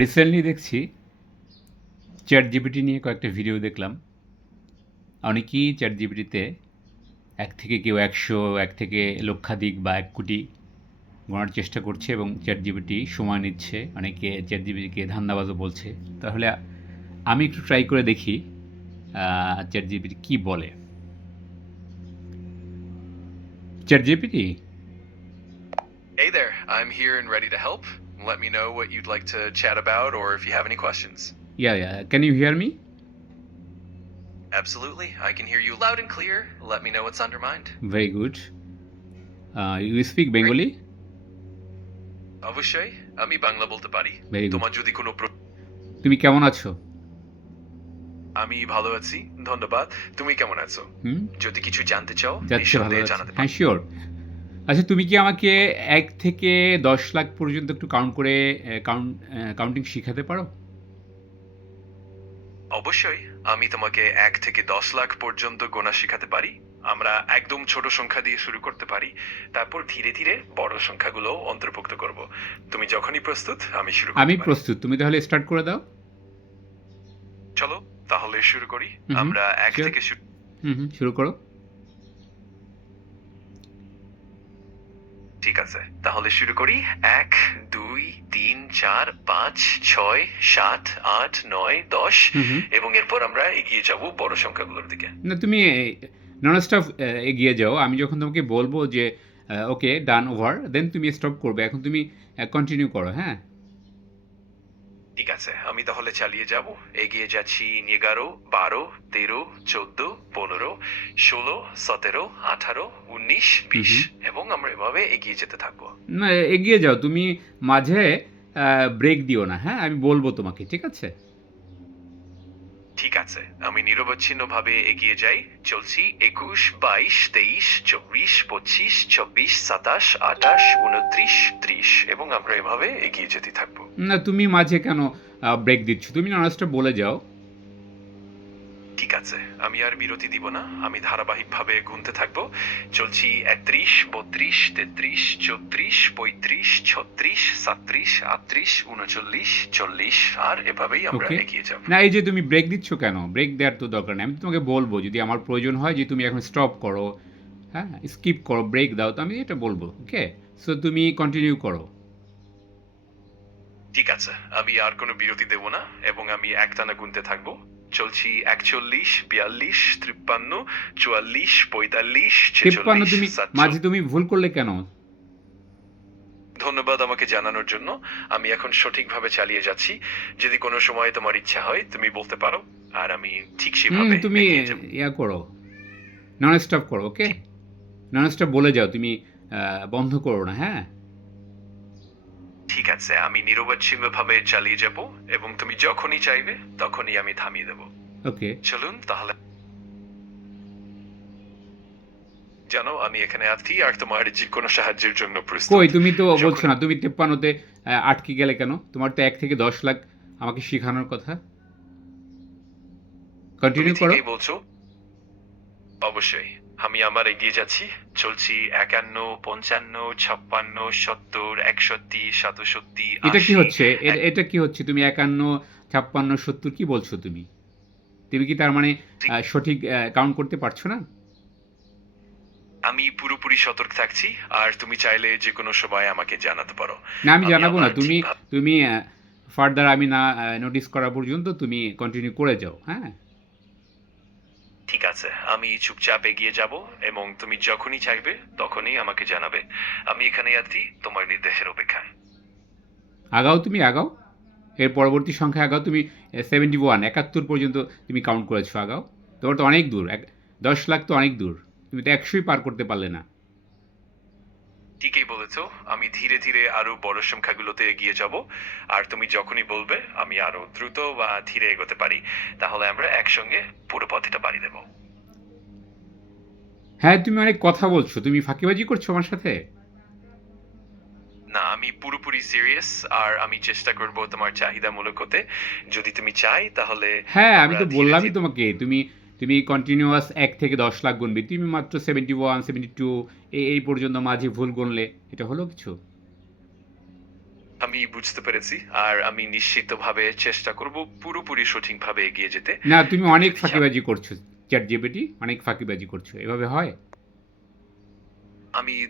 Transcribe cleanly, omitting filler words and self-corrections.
Recently দেখছি chat GPT নিয়ে কয়েকটা ভিডিও দেখলাম। অনেকেই চ্যাট জিপিটিতে এক থেকে কেউ ১০০, এক থেকে লক্ষাধিক বা ১ কোটি গণার চেষ্টা করছে এবং চ্যাট জিপিটি সময় নিচ্ছে। অনেকে চ্যাট জিপিটিকে ধান্দাবাজও বলছে। তাহলে আমি একটু ট্রাই করে দেখি চ্যাট জিপিটি কী বলে। Chat GPT, Hey there, I'm here and ready to help. Let me know what you'd like to chat about or if you have any questions. Can you hear me? Absolutely, I can hear you loud and clear. Let me know what's on your mind. Very good. You speak Great. Bengali? অবশ্যই আমি বাংলা বলতে পারি। Very good. তোমার যদি কোনো তুমি কেমন আছো? আমি ভালো আছি, ধন্যবাদ। তুমি কেমন আছো? হুম, যদি কিছু জানতে চাও যাচ্ছে, ভালো নিঃসন্দেহে যাচ্ছে। জানাতে হ্যাঁ, পারো। শিওর। আচ্ছা, তুমি কি আমাকে ১ থেকে ১০ লাখ পর্যন্ত একটু কাউন্ট করে কাউন্টিং শিখাতে পারো? অবশ্যই আমি তোমাকে ১ থেকে ১০ লাখ পর্যন্ত গোনা শেখাতে পারি। আমরা একদম ছোট সংখ্যা দিয়ে শুরু করতে পারি, তারপর ধীরে ধীরে বড় সংখ্যাগুলো অন্তর্ভুক্ত করব। তুমি যখনই প্রস্তুত আমি শুরু আমি করতে পারি। প্রস্তুত। তুমি তাহলে স্টার্ট করে দাও। চলো তাহলে শুরু করি। হুম, হুম। আমরা ১ শিওর। থেকে হুম, হুম। শুরু করো। ঠিক আছে, তাহলে শুরু করি। ১, ২, ৩, ৪, ৫, ৬, ৭, ৮, ৯, ১০ হুম, হুম। এবং এরপর আমরা এগিয়ে যাব বড় সংখ্যাগুলোর দিকে। না, তুমি নন স্টপ এগিয়ে যাও। আমি যখন তোমাকে বলব যে ওকে ডান ওভার, দেন তুমি স্টপ করবে। এখন তুমি কন্টিনিউ করো, হ্যাঁ? ঠিক আছে, আমি তাহলে চালিয়ে যাব। এগিয়ে যাচ্ছি ১১, ১২, ১৩, ১৪, ১৫, ১৬, ১৭, ১৮, ১৯, হুম, ২০ হুম। এবং আমরা এভাবে এগিয়ে যেতে থাকবো। না, এগিয়ে যাও। তুমি মাঝে ব্রেক দিও না, হ্যাঁ? আমি বলব তোমাকে, ঠিক আছে? ঠিক আছে, আমি নিরবচ্ছিন্নভাবে এগিয়ে যাই। চলছি ২১, ২২, ২৩, ২৪, ২৫, ২৬, ২৭, ২৮, ২৯, ৩০ এবং আমরা এভাবে এগিয়ে যেতে থাকবো। না, তুমি মাঝে কেন ব্রেক দিচ্ছ? তুমি নন স্টপ বলে যাও। ঠিক আছে, আমি আর বিরতি দিব না। আমি ধারাবাহিকভাবে গুনতে থাকবো। চলছি ৩১, ৩২, ৩৩, ৩৪, ৩৫, ৩৬, ৩৭, ৩৮, ৩৯, ৪০ আর এভাবেই আমরা ওকে। এগিয়ে যাব। না, এই যে তুমি ব্রেক দিচ্ছ কেন? ব্রেক দেওয়ার তো দরকার নেই। আমি তো তোমাকে বলব যদি আমার প্রয়োজন হয় যে তুমি এখন স্টপ করো, হ্যাঁ? স্কিপ করো, ব্রেক দাও। তো আমি এটা বলব। ওকে? সো তুমি কন্টিনিউ করো। ঠিক আছে, আমি আর কোনো বিরতি দেব না এবং আমি একটানা গুনতে থাকবো। চলছি ৪১, ৪২, ৫৩, ৪৪, ৪৫, ৫৩ ৪৬, তুমি ৪৭। মাঝে তুমি ভুল করলে কেন? ধন্যবাদ আমাকে জানানোর জন্য। আমি এখন সঠিকভাবে চালিয়ে যাচ্ছি। যদি কোনো সময় তোমার ইচ্ছা হয় তুমি বলতে পারো আর আমি ঠিক সেভাবে তুমি এগিয়ে যাব। ইয়া করো, নন স্টপ করো, ওকে? ঠিক নন স্টপ বলে যাও। তুমি বন্ধ করো না, হ্যাঁ? ঠিক আছে, আমি নিরবচ্ছিন্নভাবে চালিয়ে যাব এবং তুমি যখনই চাইবে তখনই আমি থামিয়ে দেব। ওকে। চলুন তাহলে। জানো আমি এখানে আছি আর তোমার যে কোনো সাহায্যের জন্য কই, প্রস্তুত। তুমি তো বলছো যখন না। তুমি ৫৩ তে আটকে গেলে কেন? তোমার তো ১ থেকে ১০ লাখ আমাকে শিখানোর কথা। তুমি কন্টিনিউ করো। ঠিকই বলছো, অবশ্যই আমি আমার এগিয়ে যাচ্ছি। চলছি ৫১, ৫৫, ৫৬, ৭০, ৬১, ৬৭, এটা কি ৮০। হচ্ছে? এটা কি হচ্ছে? তুমি ৫১, ৫৬, ৭০ কি বলছো তুমি? তুমি কি তার মানে সঠিক কাউন্ট করতে পারছো না? আমি পুরোপুরি সতর্ক থাকছি আর তুমি চাইলে যে কোনো সময় আমাকে জানাতে পারো। না, আমি আমি জানাবো না। আমার তুমি ঠিকভাবে তুমি ফার্দার আমি না নোটিস করা পর্যন্ত তুমি কন্টিনিউ করে যাও, হ্যাঁ? ঠিক আছে, আমি চুপচাপ এগিয়ে যাব এবং তুমি যখনই চাইবে তখনই আমাকে জানাবে। আমি এখানে আছি তোমার নির্দেশের অপেক্ষায়। আগাও, তুমি আগাও। এর পরবর্তী সংখ্যায় আগাও। তুমি ৭১, ৭১ পর্যন্ত তুমি কাউন্ট করেছো, আগাও। তোমার তো অনেক দূর। ১০ লাখ তো অনেক দূর। তুমি তো ১০০ই পার করতে পারলে না। ঠিকই বলেছো, আমি ধীরে ধীরে আরো বড় সংখ্যাগুলোতে এগিয়ে যাব আর তুমি যখনই বলবে আমি আরো দ্রুত বা ধীরে এগোতে পারি। তাহলে আমরা একসঙ্গে পুরো পথটা পাড়ি দেব। হ্যাঁ, তুমি অনেক কথা বলছো। তুমি ফাঁকিবাজি করছো আমার সাথে? না, আমি পুরোপুরি সিরিয়াস আর আমি চেষ্টা করব তোমার চাহিদামূলক হতে। যদি তুমি চাই তাহলে হ্যাঁ, আমি আমরা তো ধীরে বললামই ধীরে তোমাকে। তুমি কন্টিনিউয়াস ১ থেকে ১০ লাখ গুনবে। তুমি মাত্র ৭১, ৭২ এই পর্যন্ত মাঝে ভুল গুনলে। এটা হলো কিছু? আমি বুঝতে পেরেছি আর আমি নিশ্চিতভাবে চেষ্টা করব পুরোপুরি সঠিকভাবে এগিয়ে যেতে। না, তুমি তুমি অনেক যদি চাও ফাঁকিবাজি করছো। চ্যাট জিপিটি অনেক ফাঁকিবাজি করছো। এভাবে হয়? আমি